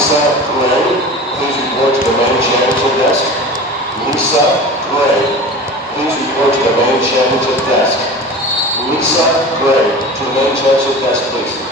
Lisa Gray, please report to the main championship desk. Lisa Gray, please report to the main championship desk. Lisa Gray, to the main championship desk, please.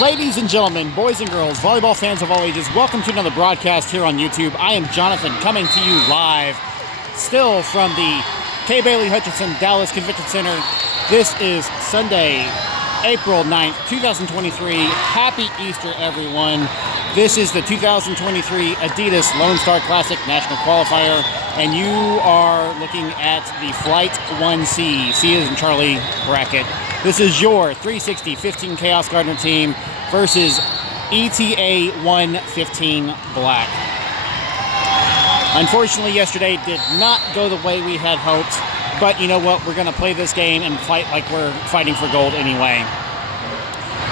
Ladies and gentlemen, boys and girls, volleyball fans of all ages, welcome to another broadcast here on YouTube. I am Jonathan, coming to you live, still from the K. Bailey Hutchinson Dallas Convention Center. This is Sunday, April 9th, 2023. Happy Easter, everyone. This is the 2023 Adidas Lone Star Classic National Qualifier, and you are looking at the Flight 1C, C is in Charlie bracket. This is your 360 15 Kaos Gardner team versus ETA1 15 Black. Unfortunately, yesterday did not go the way we had hoped, but you know what? We're going to play this game and fight like we're fighting for gold anyway.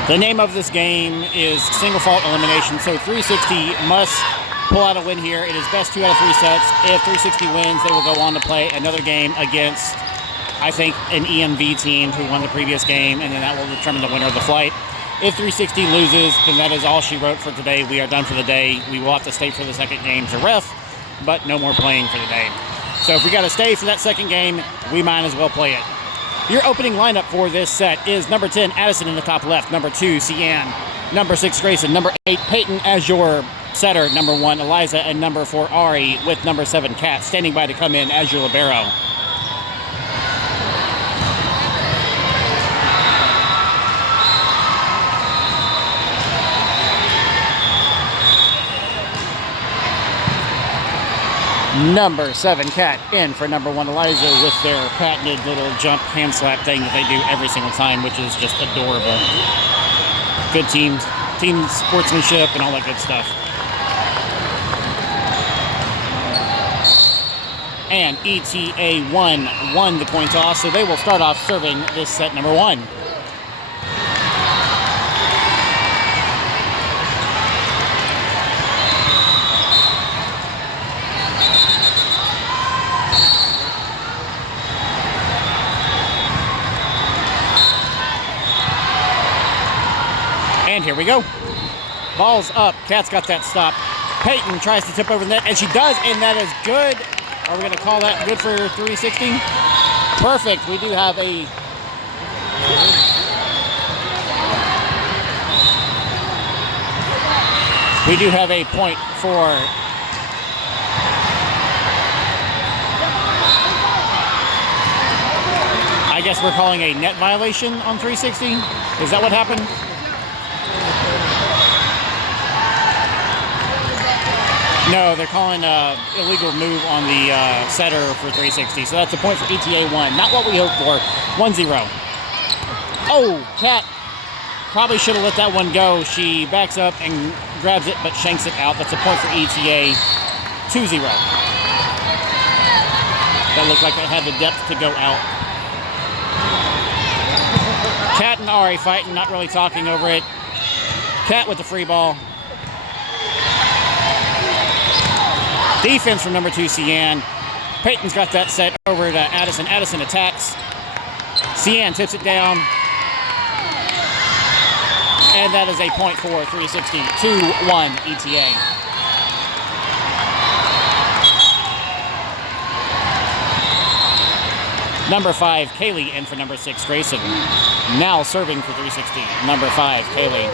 The name of this game is single fault elimination, so 360 must pull out a win here. It is best 2 out of 3 sets. If 360 wins, they will go on to play another game against, I think, an EMV team who won the previous game, and then that will determine the winner of the flight. If 360 loses, then that is all she wrote for today. We are done for the day. We will have to stay for the second game to ref, but no more playing for the day. So if we got to stay for that second game, we might as well play it. Your opening lineup for this set is number 10, Addison in the top left, number 2, Cian, number 6, Grayson, number 8, Peyton as your setter, number 1, Eliza, and number 4, Ari, with number 7, Kat, standing by to come in as your libero. Number 7, Kat, in for number 1, Eliza, with their patented little jump hand slap thing that they do every single time, which is just adorable. Good team sportsmanship and all that good stuff. And ETA1 won the coin toss, so they will start off serving this set number 1. And here we go. Ball's up. Kat's got that stop. Peyton tries to tip over the net, and she does, and that is good. Are we going to call that good for 360? Perfect. We do have a... We do have a point for... I guess we're calling a net violation on 360. Is that what happened? No, they're calling an illegal move on the setter for 360. So that's a point for ETA1. Not what we hoped for. 1-0. Oh, Kat probably should have let that one go. She backs up and grabs it, but shanks it out. That's a point for ETA 2-0. That looked like it had the depth to go out. Kat and Ari fighting, not really talking over it. Kat with the free ball. Defense from number 2, Cian. Peyton's got that set over to Addison. Addison attacks. Cian tips it down. And that is a point for 360. 2-1 ETA. Number 5, Kaylee, in for number 6, Grayson. Now serving for 360. Number 5, Kaylee.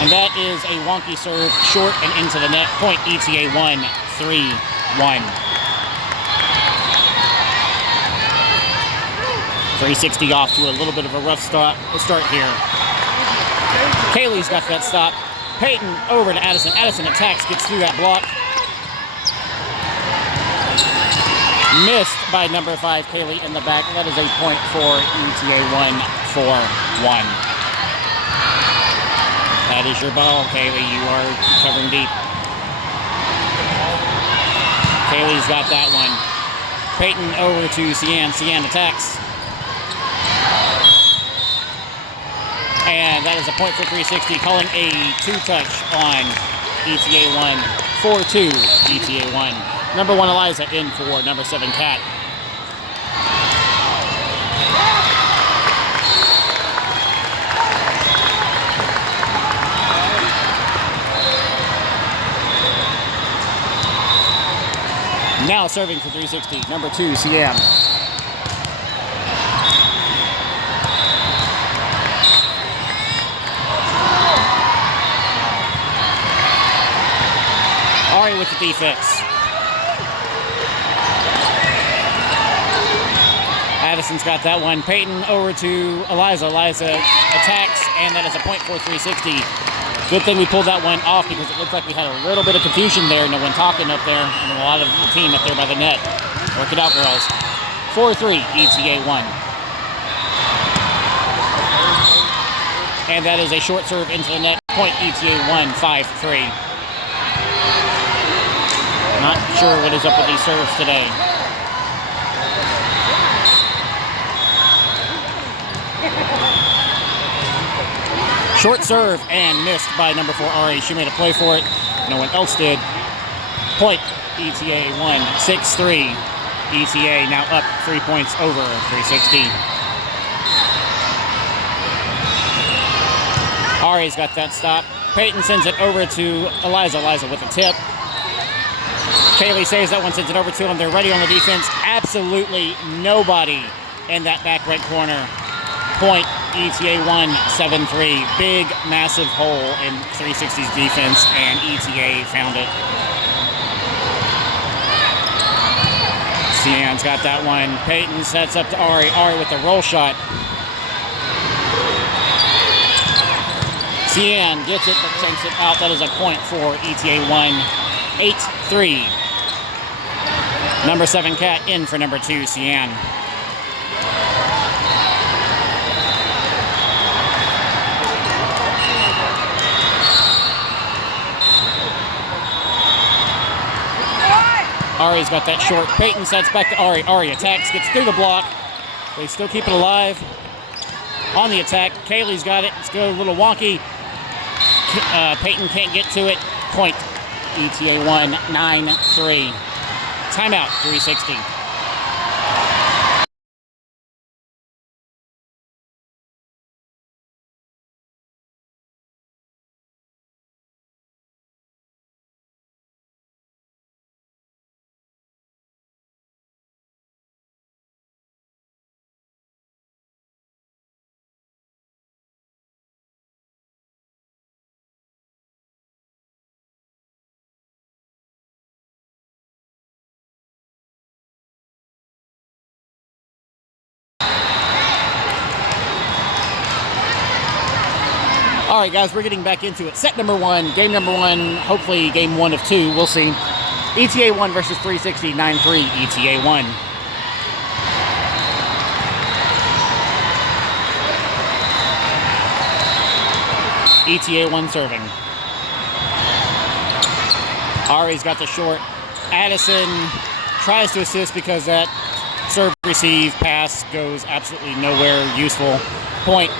And that is a wonky serve, short and into the net. Point ETA1, 3-1. 360 off to a little bit of a rough start here. Kaylee's got that stop. Peyton over to Addison. Addison attacks, gets through that block. Missed by number 5, Kaylee in the back. That is a point for ETA1 4-1. That is your ball, Kaylee. You are covering deep. Kaylee's got that one. Peyton over to Cian. Cian attacks. And that is a point for 360, calling a 2-touch on ETA1. 4-2 ETA1. Number 1, Eliza in for number 7, Kat. Now serving for 360, number 2, Cian. Ari with the defense. Addison's got that one. Peyton over to Eliza. Eliza attacks, and that is a point for 360. Good thing we pulled that one off because it looked like we had a little bit of confusion there. No one talking up there, and a lot of the team up there by the net. Work it out, girls. 4-3, ETA1. And that is a short serve into the net. Point ETA1, 5-3. Not sure what is up with these serves today. Short serve and missed by number 4, Ari. She made a play for it. No one else did. Point ETA1, 6-3. ETA now up 3 points over 360. Ari's got that stop. Peyton sends it over to Eliza. Eliza with a tip. Kaylee saves that one, sends it over to them. They're ready on the defense. Absolutely nobody in that back right corner. Point ETA1, 7-3. Big, massive hole in 360's defense, and ETA found it. Cian's got that one. Peyton sets up to Ari. Ari with the roll shot. Cian gets it, but sends it out. That is a point for ETA1, 8-3. Number 7, Kat, in for number 2, Cian. Ari's got that short. Peyton sets back to Ari. Ari attacks, gets through the block. They still keep it alive. On the attack, Kaylee's got it. It's going a little wonky. Peyton can't get to it. Point ETA1, 9-3. Timeout, 360. All right, guys, we're getting back into it. Set number 1, game number 1, hopefully game 1 of 2. We'll see. ETA1 versus 360, 9-3, ETA1. ETA1 serving. Ari's got the short. Addison tries to assist because that serve, receive, pass goes absolutely nowhere useful. Point.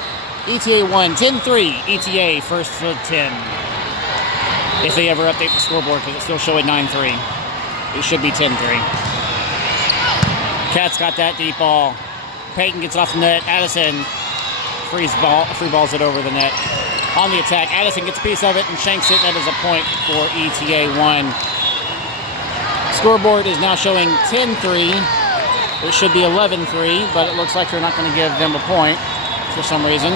ETA1, 10-3. ETA first for 10. If they ever update the scoreboard, because it's still showing 9-3. It should be 10-3. Kat's got that deep ball. Peyton gets off the net. Addison free balls it over the net. On the attack, Addison gets a piece of it and shanks it. That is a point for ETA1. Scoreboard is now showing 10-3. It should be 11-3, but it looks like they're not going to give them a point for some reason.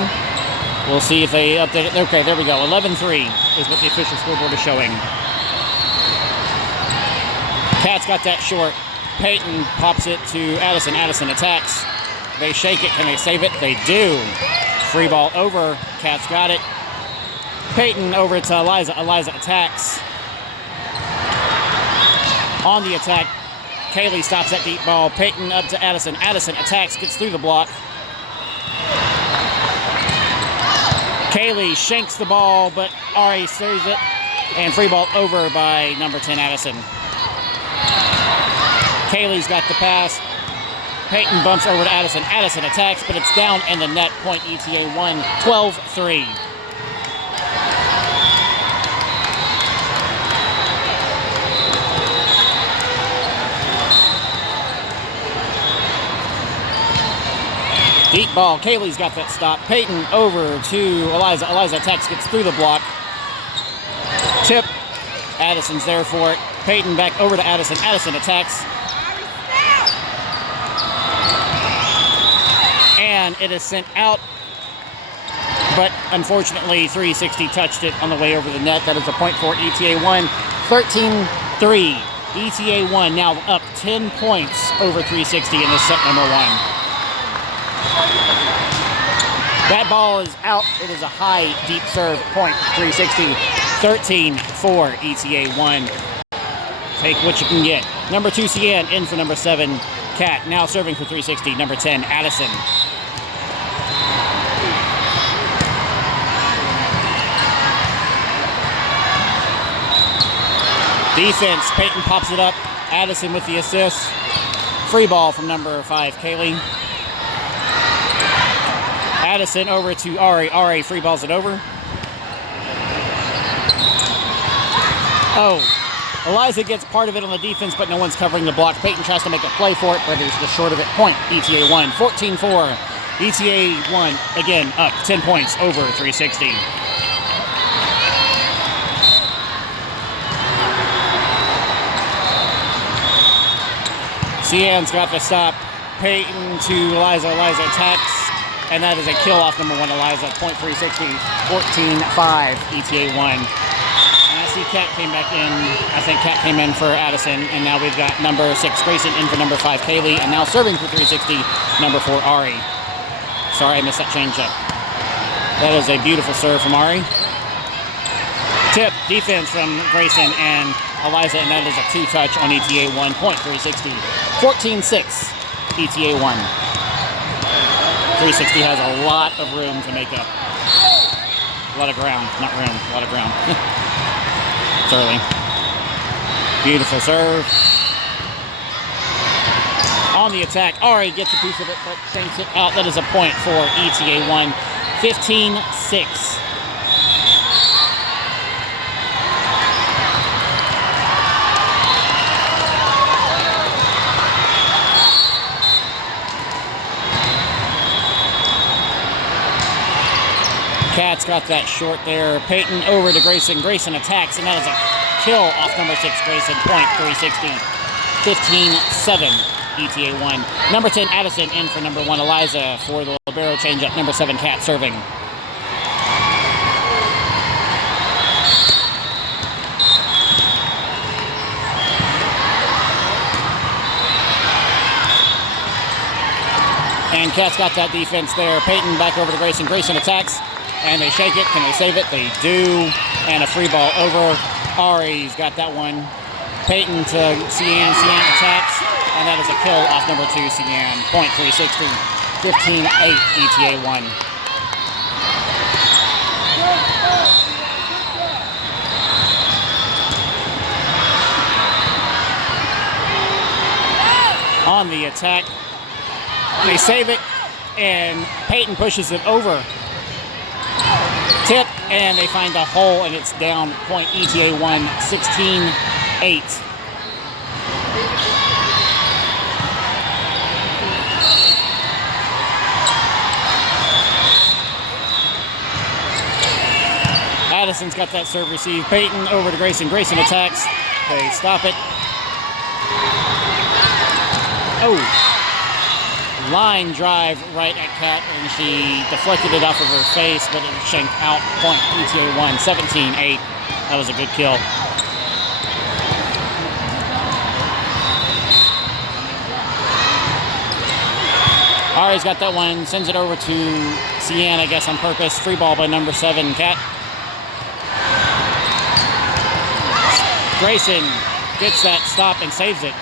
We'll see if they update it. Okay, there we go. 11-3 is what the official scoreboard is showing. Kat's got that short. Peyton pops it to Addison. Addison attacks. They shake it. Can they save it? They do. Free ball over. Kat's got it. Peyton over to Eliza. Eliza attacks. On the attack, Kaylee stops that deep ball. Peyton up to Addison. Addison attacks, gets through the block. Kaylee shanks the ball, but Ari saves it. And free ball over by number 10, Addison. Kaylee's got the pass. Peyton bumps over to Addison. Addison attacks, but it's down in the net. Point ETA1, 12-3. Deep ball. Kaylee's got that stop. Peyton over to Eliza. Eliza attacks, gets through the block. Tip. Addison's there for it. Peyton back over to Addison. Addison attacks. And it is sent out. But unfortunately, 360 touched it on the way over the net. That is a point for ETA1. 13-3. ETA1 now up 10 points over 360 in this set number 1. That ball is out. It is a high, deep serve. Point 360. 13-4 ETA1. Take what you can get. Number 2, Cian, in for number 7, Kat. Now serving for 360. Number 10, Addison. Defense. Peyton pops it up. Addison with the assist. Free ball from number 5, Kaylee. Addison over to Ari. Ari free balls it over. Oh, Eliza gets part of it on the defense, but no one's covering the block. Peyton tries to make a play for it, but is just short of it. Point ETA1, 14-4. ETA1 again up 10 points over 360. Cian's got the stop. Peyton to Eliza. Eliza attacks. And that is a kill off number 1, Eliza. Point 360, 14-5, ETA1. And I see Kat came back in. I think Kat came in for Addison. And now we've got number 6, Grayson, in for number 5, Kaylee. And now serving for 360, number 4, Ari. Sorry, I missed that change up. That is a beautiful serve from Ari. Tip, defense from Grayson and Eliza. And that is a 2-touch on ETA1. Point 360, 14-6, ETA1. 360 has a lot of room to make up. A lot of ground, not room, a lot of ground. It's early. Beautiful serve. On the attack, Ari gets a piece of it, but shanks it out. That is a point for ETA1, 15-6. Kat's got that short there. Peyton over to Grayson. Grayson attacks, and that is a kill off number 6, Grayson. Point 360. 15-7, ETA1. Number 10, Addison, in for number 1, Eliza, for the libero changeup. Number 7, Kat serving. And Kat's got that defense there. Peyton back over to Grayson. Grayson attacks. And they shake it. Can they save it? They do. And a free ball over. Ari's got that one. Peyton to Cian. Cian attacks. And that is a kill off number 2, Cian. Point 360. 15-8, ETA1. On the attack. They save it. And Peyton pushes it over. Tip, and they find a hole, and it's down. Point ETA1, 16-8. Addison's got that serve receive. Peyton over to Grayson. Grayson attacks. They stop it. Oh. Line drive right at Kat, and she deflected it off of her face, but it shanked out. Point ETA1, 17-8. That was a good kill. Ari's got that one, sends it over to Cian, I guess on purpose. Free ball by number 7, Kat. Grayson gets that stop and saves it.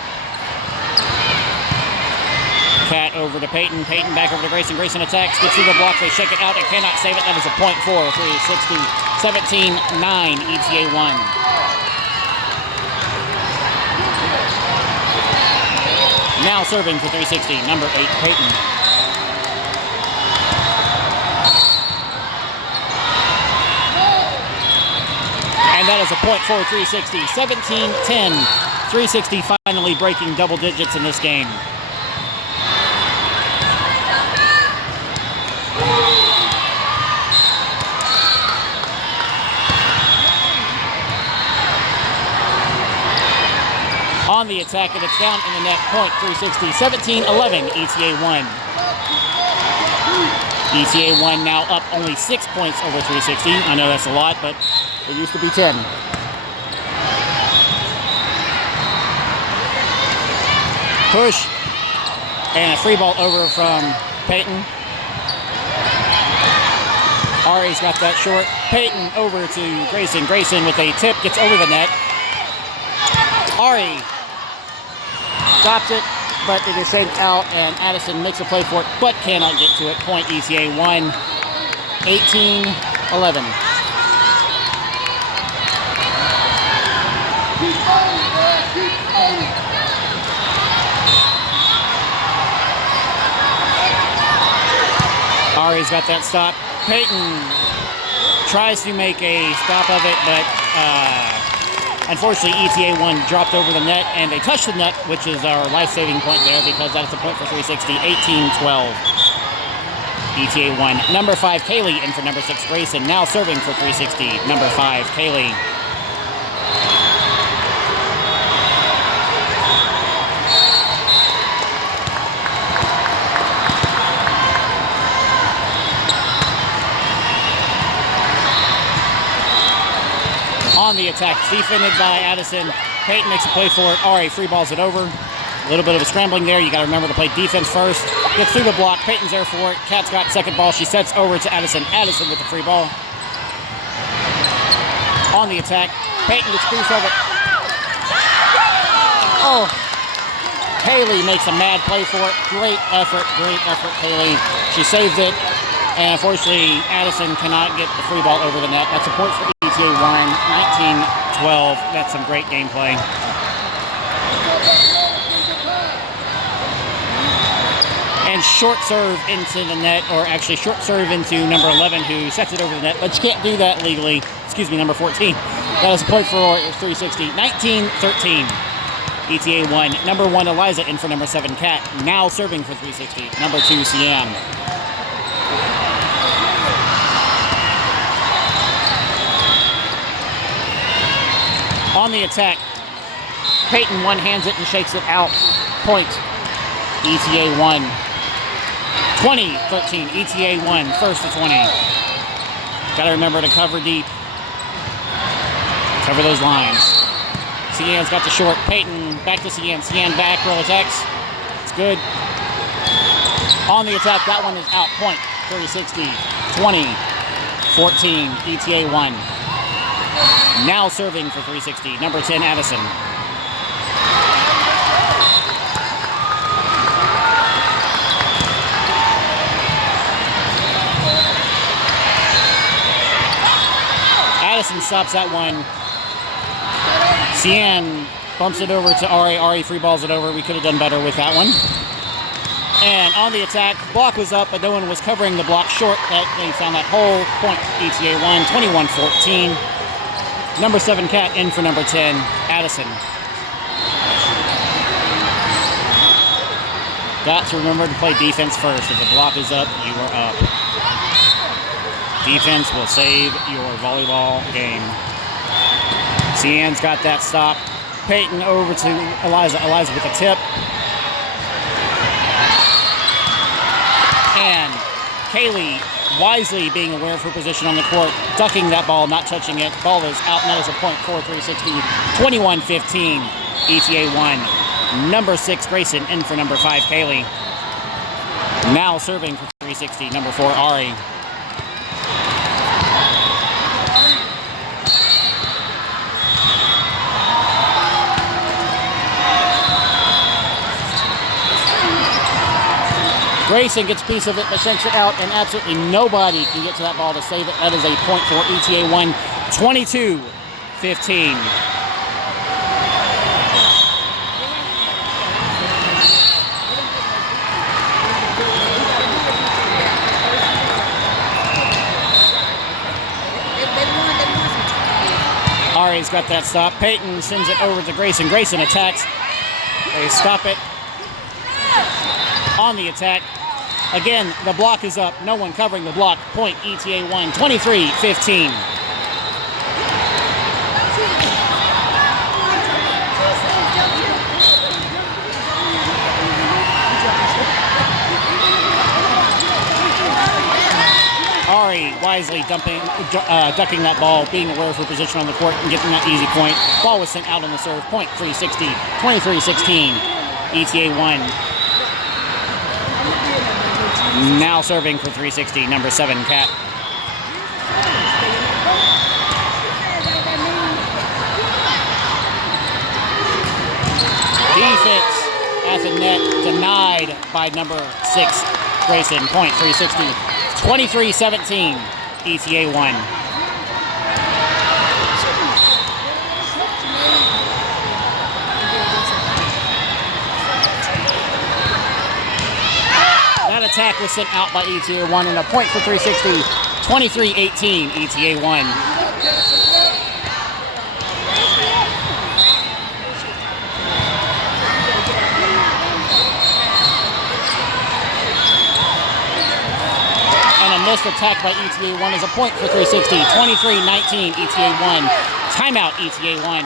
Cat over to Peyton. Peyton back over to Grayson. Grayson attacks, gets through the block. They shake it out and cannot save it. That is a point for 360. 17-9, ETA1. Now serving for 360, number 8, Peyton. And that is a point for 360. 17-10. 360 finally breaking double digits in this game. On the attack, and it's down in the net, point 360, 17-11, ETA1. ETA1 now up only 6 points over 360. I know that's a lot, but it used to be 10. Push, and a free ball over from Peyton. Ari's got that short. Peyton over to Grayson. Grayson with a tip, gets over the net. Ari stops it, but it is saved out, and Addison makes a play for it, but cannot get to it. Point ETA1, 18-11. Ari's got that stop. Peyton tries to make a stop of it, but unfortunately, ETA1 dropped over the net, and they touched the net, which is our life-saving point there, because that's a point for 360, 18-12. ETA1. Number 5, Kaylee, in for number 6, Grayson. Now serving for 360, number 5, Kaylee. On the attack, defended by Addison. Peyton makes a play for it. Ari free balls it over. A little bit of a scrambling there. You got to remember to play defense first. Gets through the block. Peyton's there for it. Kat's got second ball. She sets over to Addison. Addison with the free ball. On the attack, Peyton gets loose of it. Oh, Haley makes a mad play for it. Great effort, Haley. She saves it, and unfortunately, Addison cannot get the free ball over the net. That's a point for ETA1, 19-12. That's some great gameplay. And short serve into the net, or actually short serve into number 11, who sets it over the net, but you can't do that legally. Excuse me, number 14. That is a point for 360. 19-13. ETA1. Number 1, Eliza, in for number 7, Kat. Now serving for 360. Number 2, Siam. On the attack, Peyton one-hands it and shakes it out. Point, ETA1. 20-13, ETA1, first to 20. Got to remember to cover deep. Cover those lines. Sian's got the short. Peyton back to Sian. Sian back, roll attacks. It's good. On the attack, that one is out. Point, 360, 20-14, ETA1. Now serving for 360, number 10, Addison. Addison stops that one. Sian bumps it over to Ari. Ari free balls it over. We could have done better with that one. And on the attack, block was up, but no one was covering the block short. They found that hole. Point, ETA1, 21-14. Number 7, Kat, in for number 10, Addison. Got to remember to play defense first. If the block is up, you are up. Defense will save your volleyball game. Sian's got that stop. Peyton over to Eliza. Eliza with a tip. And Kaylee wisely being aware of her position on the court, ducking that ball, not touching it. Ball is out, and that is a point for 360. 21-15, ETA1. Number 6, Grayson, in for number 5, Kaylee. Now serving for 360, number 4, Ari. Grayson gets a piece of it, but shanks it out, and absolutely nobody can get to that ball to save it. That is a point for ETA1, 22-15. Ari's got that stop. Peyton sends it over to Grayson. Grayson attacks. They stop it on the attack. Again, the block is up. No one covering the block. Point ETA1, 23-15. Ari wisely ducking that ball, being aware of her position on the court and getting that easy point. Ball was sent out on the serve. Point 360, 23-16. ETA1. Now serving for 360, number 7, Kat. Defense at the net, denied by number 6, Grayson. Point 360, 23-17, ETA1. That attack was sent out by ETA1 and a point for 360, 23-18, ETA1. Missed attack by ETA1 is a point for 360. 23-19 ETA1. Timeout ETA1.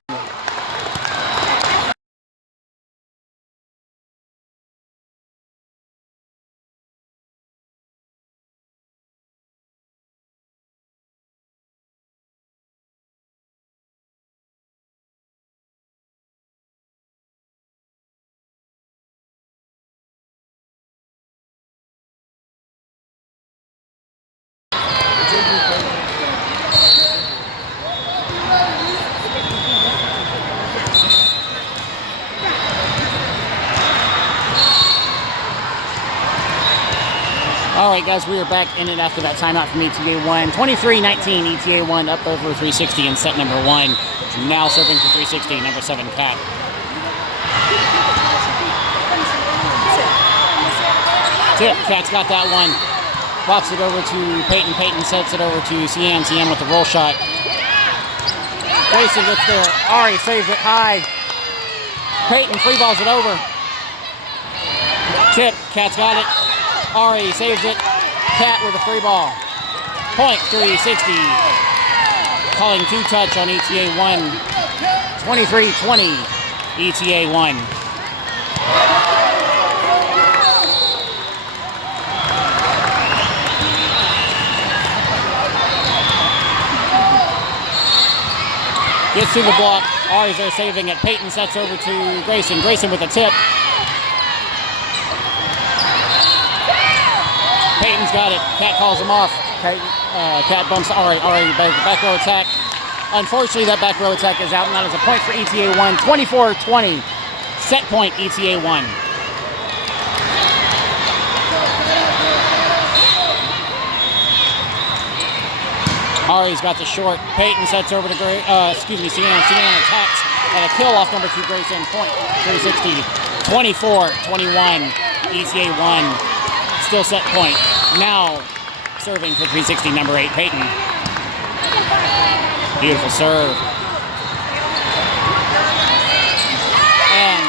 All right, guys, we are back in it after that timeout from ETA1. 23-19, ETA1 up over 360 in set number 1. Now serving for 360, number 7, Kat. Tip, Kat's got that one. Flops it over to Peyton. Peyton sets it over to Cian. Cian with the roll shot. Grayson gets there. Ari saves it high. Peyton free balls it over. Tip, Kat's got it. Ari saves it. Kat with a free ball. Point 360. Calling 2-touch on ETA1. 23-20. ETA1. Gets through the block. Ari's there saving it. Peyton sets over to Grayson. Grayson with a tip. Peyton's got it. Kat calls him off. Kat bumps Ari. Ari back row attack. Unfortunately, that back row attack is out, and that is a point for ETA1. 24-20. Set point ETA1. Ari's got the short. Peyton sets over to Cian. Cian attacks at a kill off number 2 Grayson. Point 360. 24-21. ETA1. Still set point. Now serving for 360, number 8, Peyton. Beautiful serve. And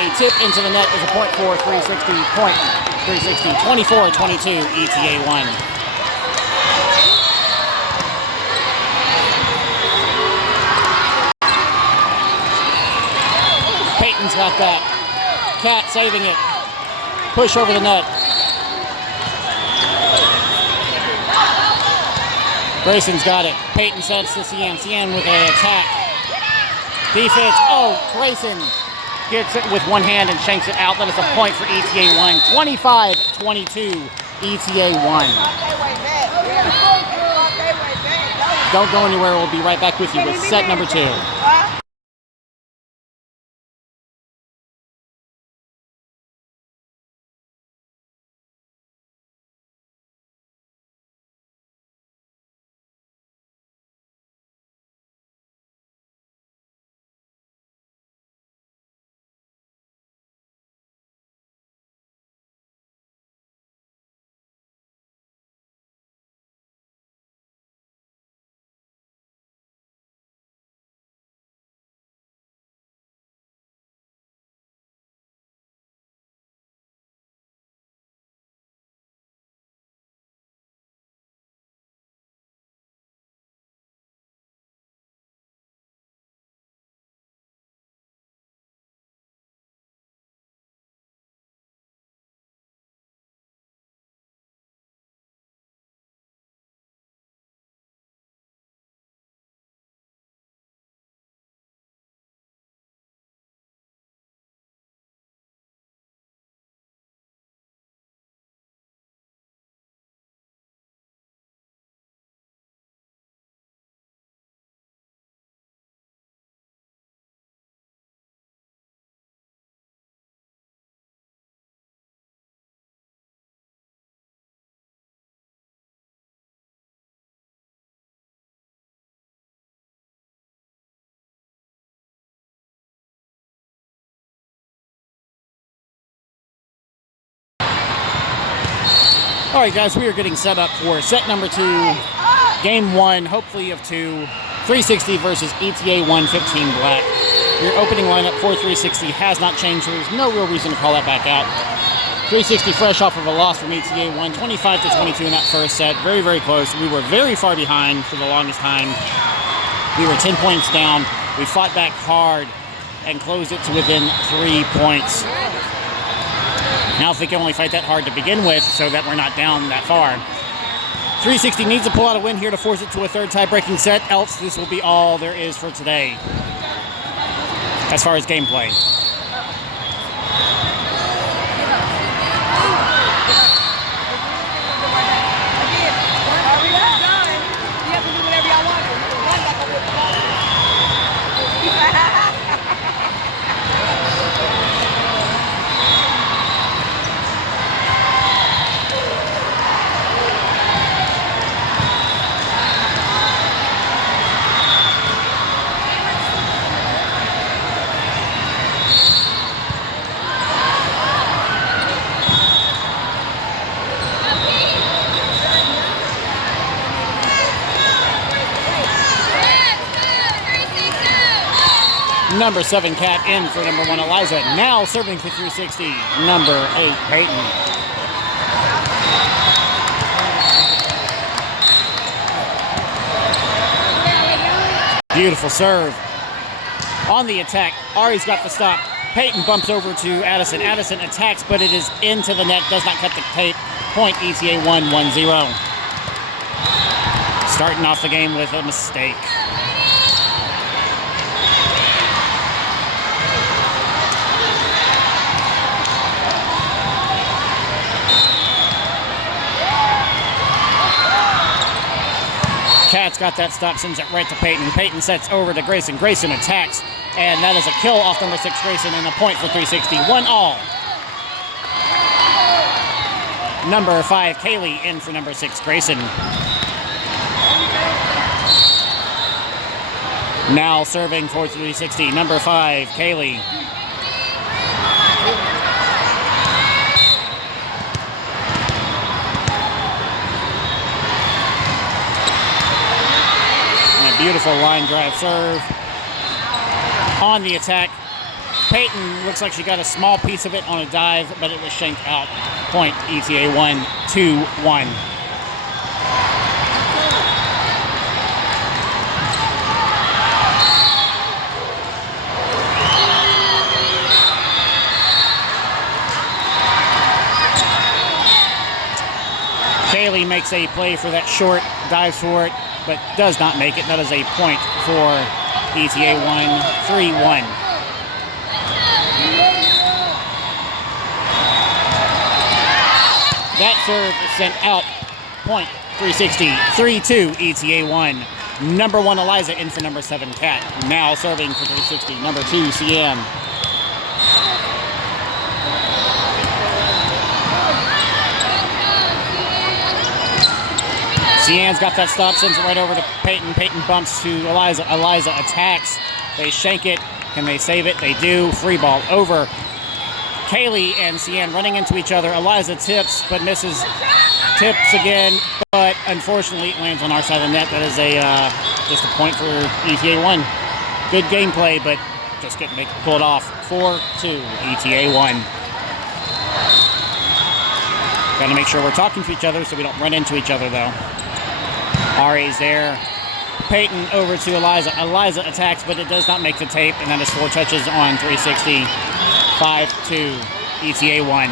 a tip into the net is a point for 360. Point 360. 24-22. ETA1. Peyton's got that. Kat saving it. Push over the net. Grayson's got it. Peyton sets to Cian. Cian with an attack. Defense. Oh, Grayson gets it with one hand and shanks it out. That is a point for ETA1. 25-22. ETA1. Don't go anywhere. We'll be right back with you with set number 2. All right, guys, we are getting set up for set number 2, game 1, hopefully of 2, 360 versus ETA1 15 Black. Your opening lineup for 360 has not changed, so there's no real reason to call that back out. 360 fresh off of a loss from ETA1, 25-22 in that first set. Very, very close. We were very far behind for the longest time. We were 10 points down. We fought back hard and closed it to within 3 points. Now if we can only fight that hard to begin with so that we're not down that far. 360 needs to pull out a win here to force it to a third tie-breaking set, else this will be all there is for today as far as gameplay. Number 7, Kat, in for number 1, Eliza. Now serving for 360, number 8, Peyton. Beautiful serve. On the attack, Ari's got the stop. Peyton bumps over to Addison. Addison attacks, but it is into the net. Does not cut the tape. Point ETA1, 1-0. Starting off the game with a mistake. Kat's got that stop, sends it right to Peyton. Peyton sets over to Grayson. Grayson attacks, and that is a kill off number 6, Grayson, and a point for 360. 1-all. Number 5, Kaylee, in for number 6, Grayson. Now serving for 360, number 5, Kaylee. Beautiful line drive serve. On the attack, Peyton looks like she got a small piece of it on a dive, but it was shanked out. Point ETA1, 2-1. Kaylee makes a play for that short, dives for it, but does not make it. That is a point for ETA1, 3-1. That serve is sent out. Point 360, 3-2 ETA1. Number 1, Eliza, in for number 7, Kat. Now serving for 360, number 2, Cian. Cian's got that stop, sends it right over to Peyton. Peyton bumps to Eliza. Eliza attacks. They shank it. Can they save it? They do. Free ball over. Kaylee and Cian running into each other. Eliza tips, but misses. Tips again, but unfortunately it lands on our side of the net. That is just a point for ETA1. Good gameplay, but just couldn't pull it off. 4-2 ETA1. Got to make sure we're talking to each other so we don't run into each other, though. Ari's there. Peyton over to Eliza. Eliza attacks, but it does not make the tape, and that is 4 touches on 360. 5-2 ETA1.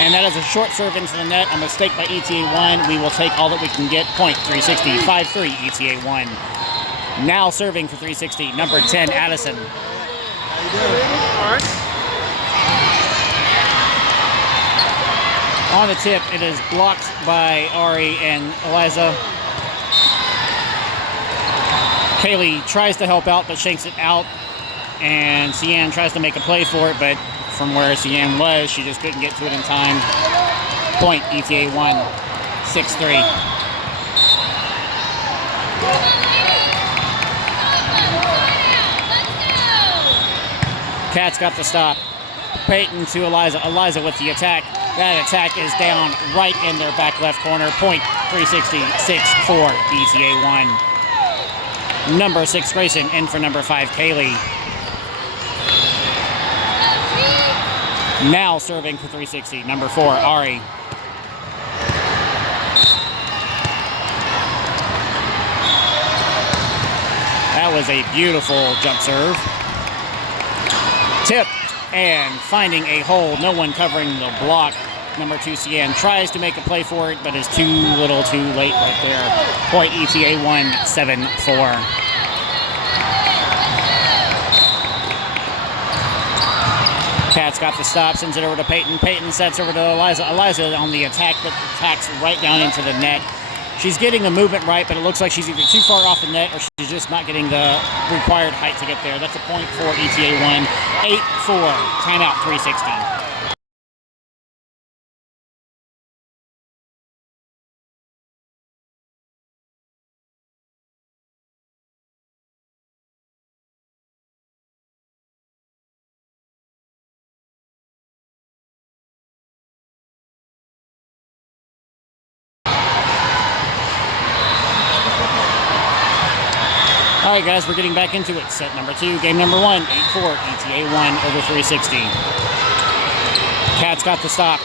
And that is a short serve into the net. A mistake by ETA1. We will take all that we can get. Point 360. 5-3 ETA1. Now serving for 360, number 10, Addison. How you doing? All right. On the tip, it is blocked by Ari and Eliza. Kaylee tries to help out, but shanks it out. And Cian tries to make a play for it, but from where Cian was, she just couldn't get to it in time. Point ETA1, 6-3. Kat's got the stop. Peyton to Eliza. Eliza with the attack. That attack is down right in their back left corner. Point 366 for ETA1. Number 6, Grayson, in for number 5, Kaylee. Now serving for 360, number 4, Ari. That was a beautiful jump serve. Tip, and finding a hole, no one covering the block. Number 2, Cian tries to make a play for it, but is too little too late right there. Point ETA1, 7-4. Kat's got the stop, sends it over to Peyton. Peyton sets over to Eliza. Eliza on the attack, but attacks right down into the net. She's getting the movement right, but it looks like she's either too far off the net or she's just not getting the required height to get there. That's a point for ETA1, 8-4. Timeout, 360. All right, guys, we're getting back into it. Set number 2, game number 1, 8-4, ETA1 over 360. Kat's got the stop.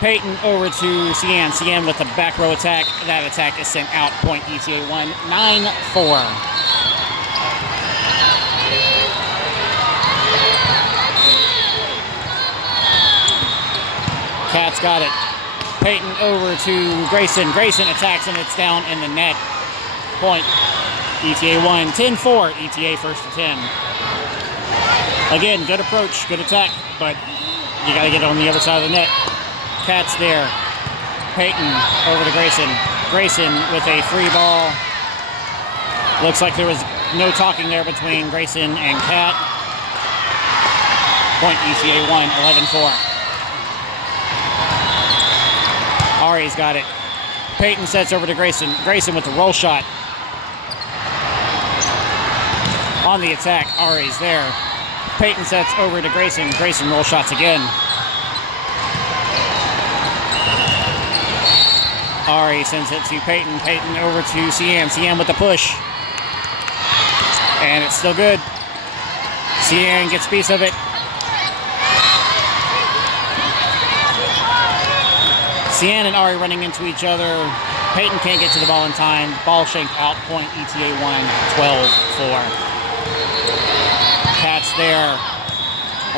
Peyton over to Cian. Cian with the back row attack. That attack is sent out. Point ETA1, 9-4. Kat's got it. Peyton over to Grayson. Grayson attacks and it's down in the net. Point ETA1, 10-4. ETA first to 10. Again, good approach, good attack, but you got to get on the other side of the net. Kat's there. Peyton over to Grayson. Grayson with a free ball. Looks like there was no talking there between Grayson and Kat. Point ETA1, 11-4. Ari's got it. Peyton sets over to Grayson. Grayson with the roll shot. On the attack, Ari's there. Peyton sets over to Grayson. Grayson roll shots again. Ari sends it to Peyton. Peyton over to Cian. Cian with the push. And it's still good. Cian gets a piece of it. Cian and Ari running into each other. Peyton can't get to the ball in time. Ball shanked out. Point ETA1, 12-4. Kat's there.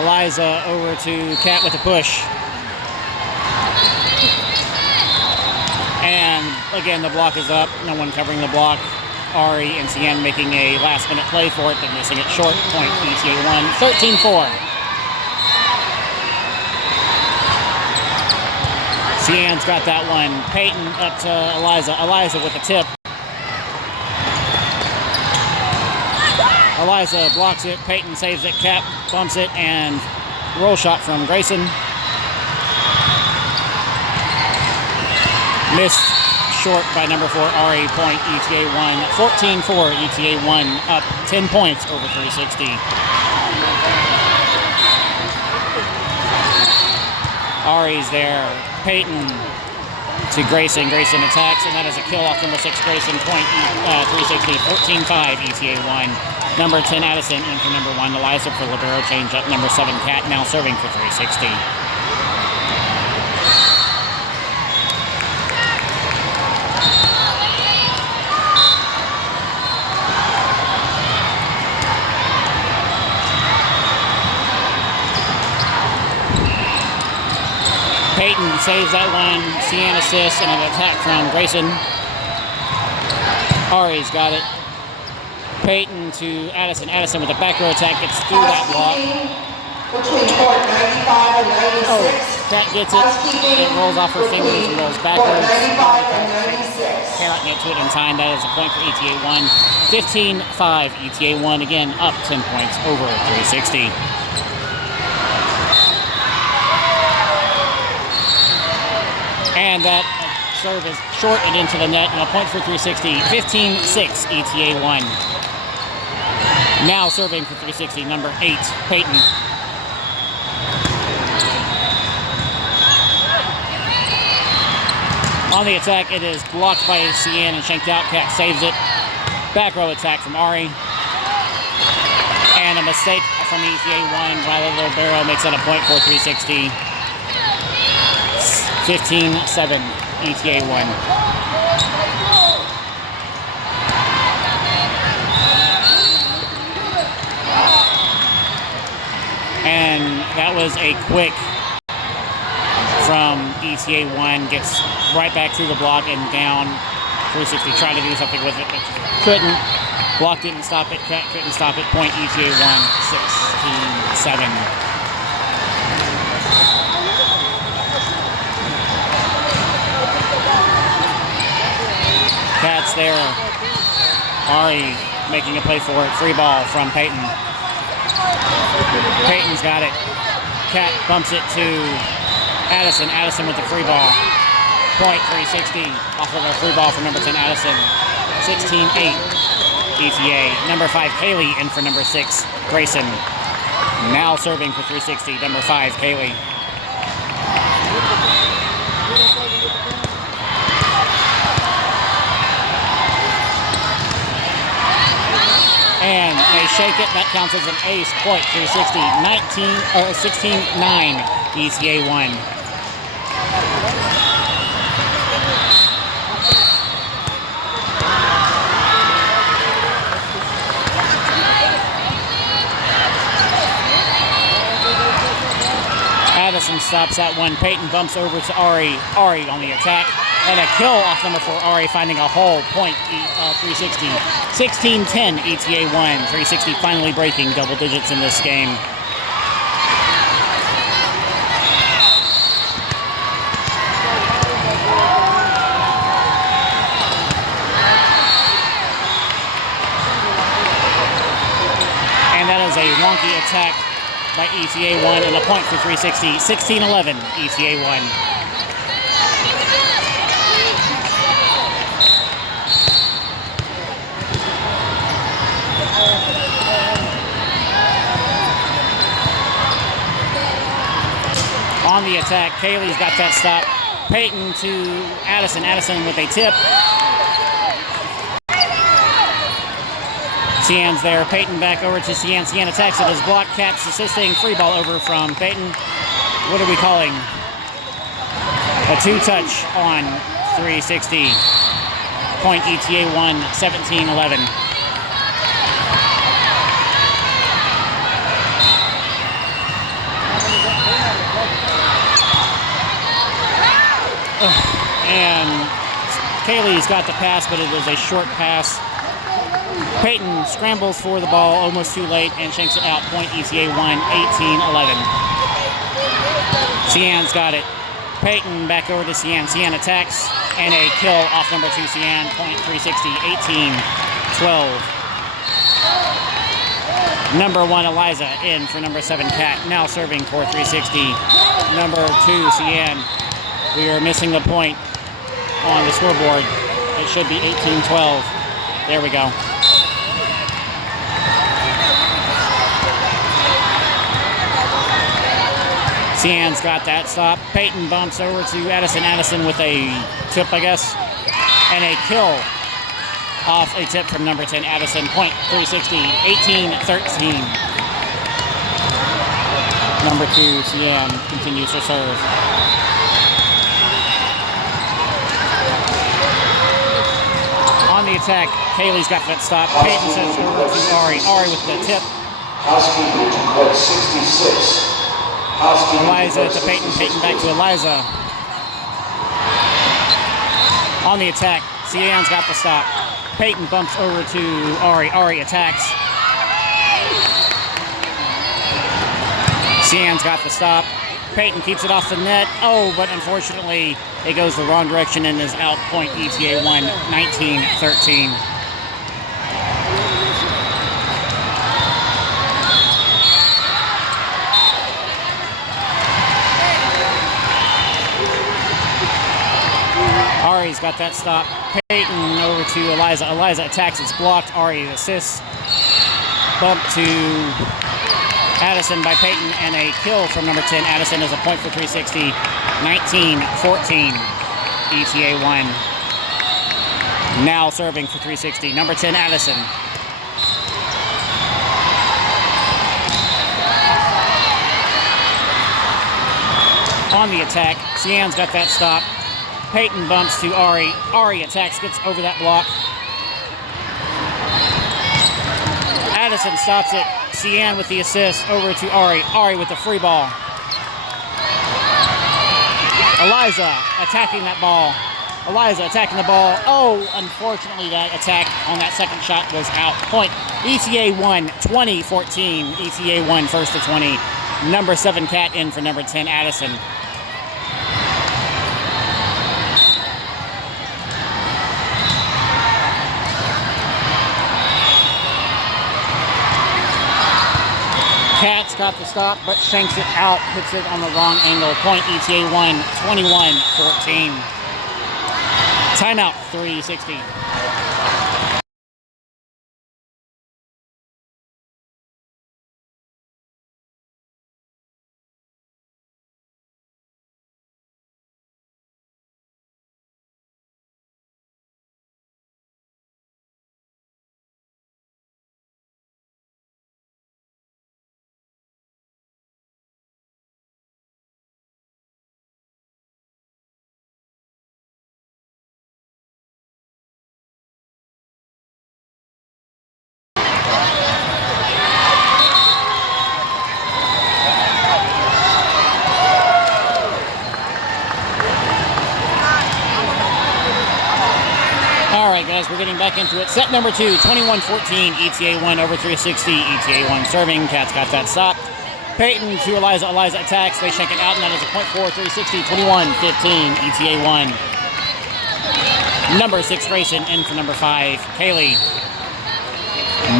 Eliza over to Kat with a push. And again, the block is up. No one covering the block. Ari and Cian making a last-minute play for it, but missing it short. Point ETA1, 13-4. Cian's got that one. Peyton up to Eliza. Eliza with a tip. Eliza blocks it. Peyton saves it. Kat bumps it, and roll shot from Grayson. Missed short by number 4, Ari. Point ETA1, 14-4. ETA1 up 10 points over 360. Ari's there. Peyton to Grayson. Grayson attacks, and that is a kill off number 6, Grayson. Point 360, 14-5. ETA1. Number 10, Addison, in for number 1, Eliza for libero change up. Number 7, Kat, now serving for 360. Peyton saves that one. Cian assists and an attack from Grayson. Ari's got it. Peyton to Addison. Addison with a back row attack gets through that block. Between court 95 and 96. Oh, Kat gets it. It rolls off her fingers and rolls backwards. 95 and 96. Cannot get to it in time. That is a point for ETA1. 15-5. ETA1 again up 10 points over 360. And that serve is short and into the net, and a point for 360. 15-6. ETA1. Now serving for 360, number 8, Peyton. On the attack, it is blocked by Cian and shanked out. Cat saves it. Back row attack from Ari. And a mistake from ETA1. Viola Barrow makes that a point for 360. 15-7, ETA1. And that was a quick from ETA1, gets right back through the block and down 360, trying to do something with it, but couldn't. Block didn't stop it, Cat couldn't stop it. Point ETA1, 16-7. Cat's there. Ari making a play for it. Free ball from Peyton. Peyton's got it. Cat bumps it to Addison. Addison with the free ball. Point 360 off of a free ball from number 10, Addison. 16-8, ETA. Number 5, Kaylee in for number 6, Grayson. Now serving for 360, number 5, Kaylee. And they shake it. That counts as an ace. Point 360. 16-9. ETA1. Addison stops that one. Peyton bumps over to Ari. Ari on the attack. And a kill off number 4, Ari, finding a hole. Point 360. 16-10, ETA1. 360 finally breaking double digits in this game. And that is a wonky attack by ETA1 and a point for 360. 16-11, ETA1. On the attack, Kaylee's got that stop. Peyton to Addison. Addison with a tip. Cian's there. Peyton back over to Cian. Cian attacks it as block. Cat's assisting. Free ball over from Peyton. What are we calling? A 2-touch on 360. Point ETA1, 17-11. And Kaylee's got the pass, but it is a short pass. Peyton scrambles for the ball, almost too late, and shanks it out. Point ETA1, 18-11. Cian's got it. Peyton back over to Cian. Cian attacks, and a kill off number 2, Cian. Point 360, 18-12. Number 1, Eliza, in for number 7, Cat. Now serving for 360. Number 2, Cian. We are missing the point on the scoreboard. It should be 18-12. There we go. Cian's got that stop. Peyton bumps over to Addison. Addison with a tip, I guess. And a kill off a tip from number 10, Addison. Point 360, 18-13. Number 2, Cian, continues to serve. On the attack, Kaylee's got that stop. Peyton sends over to Ari. Ari with the tip. Housekeeping to court 66. Eliza to Peyton. Peyton back to Eliza. On the attack, Cian's got the stop. Peyton bumps over to Ari. Ari attacks. Cian's got the stop. Peyton keeps it off the net. Oh, but unfortunately, it goes the wrong direction and is out. Point ETA1, 19-13. Ari's got that stop. Peyton over to Eliza. Eliza attacks. It's blocked. Ari assists. bump to Addison by Peyton, and a kill from number 10. Addison is a point for 360. 19-14. ETA1. Now serving for 360. Number 10, Addison. On the attack, Cian's got that stop. Peyton bumps to Ari. Ari attacks, gets over that block. Addison stops it. Cian with the assist over to Ari. Ari with the free ball. Eliza attacking that ball. Eliza attacking the ball. Oh, unfortunately, that attack on that second shot was out. Point. ETA1, 20-14. ETA1, first to 20. Number 7, Cat in for number 10, Addison. Cat's got the stop, but shanks it out, hits it on the wrong angle. Point ETA1, 21-14. Timeout, 360. All right, guys, we're getting back into it. Set number 2, 21-14, ETA1 over 360. ETA1 serving. Cat's got that stop. Peyton to Eliza. Eliza attacks. They shank it out, and that is a point for 360. 21-15, ETA1. Number 6, Grayson, in for number 5, Kaylee.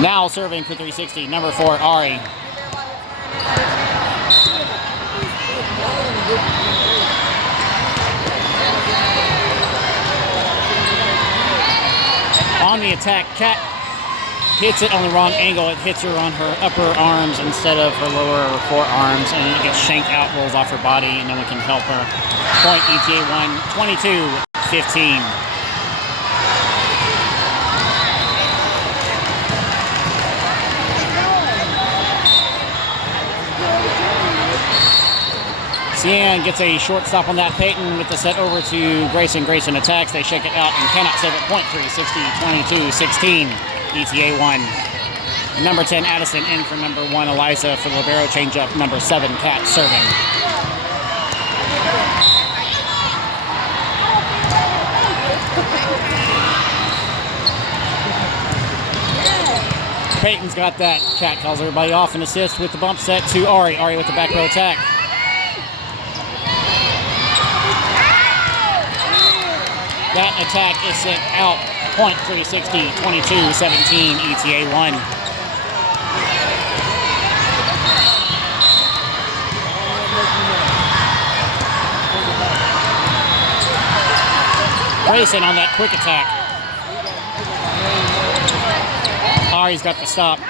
Now serving for 360. Number 4, Ari. On the attack, Kat hits it on the wrong angle. It hits her on her upper arms instead of her lower forearms, and it gets shanked out, rolls off her body, and no one can help her. Point ETA1, 22-15. Cian gets a short stop on that. Peyton with the set over to Grayson. Grayson attacks. They shake it out and cannot save it. Point 360, 22-16. ETA1. Number 10, Addison, in for number 1, Eliza, for the libero changeup. Number 7, Cat, serving. Peyton's got that. Cat calls everybody off and assists with the bump set to Ari. Ari with the back row attack. That attack is sent out. Point 360, 22-17, ETA1. Grayson on that quick attack. Ari's got the stop.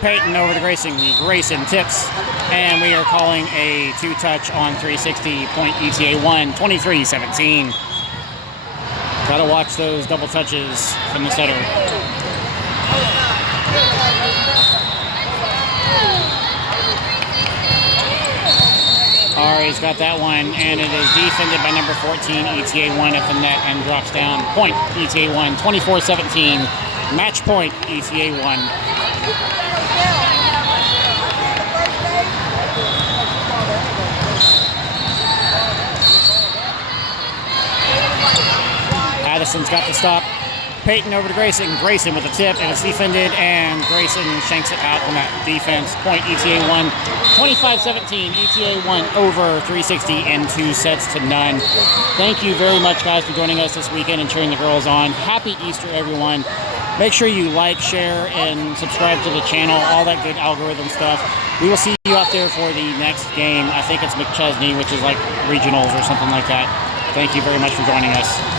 Peyton over to Grayson. Grayson tips. And we are calling a 2-touch on 360. Point ETA1, 23-17. Gotta watch those double touches from the setter. Ari's got that one, and it is defended by number 14, ETA1 at the net, and drops down. Point, ETA1, 24-17. Match point, ETA1. Addison's got the stop. Peyton over to Grayson. Grayson with the tip, and it's defended, and Grayson shanks it out on that defense. Point ETA1, 25-17. ETA1 over 360 in 2 sets to none. Thank you very much, guys, for joining us this weekend and cheering the girls on. Happy Easter, everyone. Make sure you like, share, and subscribe to the channel, all that good algorithm stuff. We will see you out there for the next game. I think it's McChesney, which is like regionals or something like that. Thank you very much for joining us.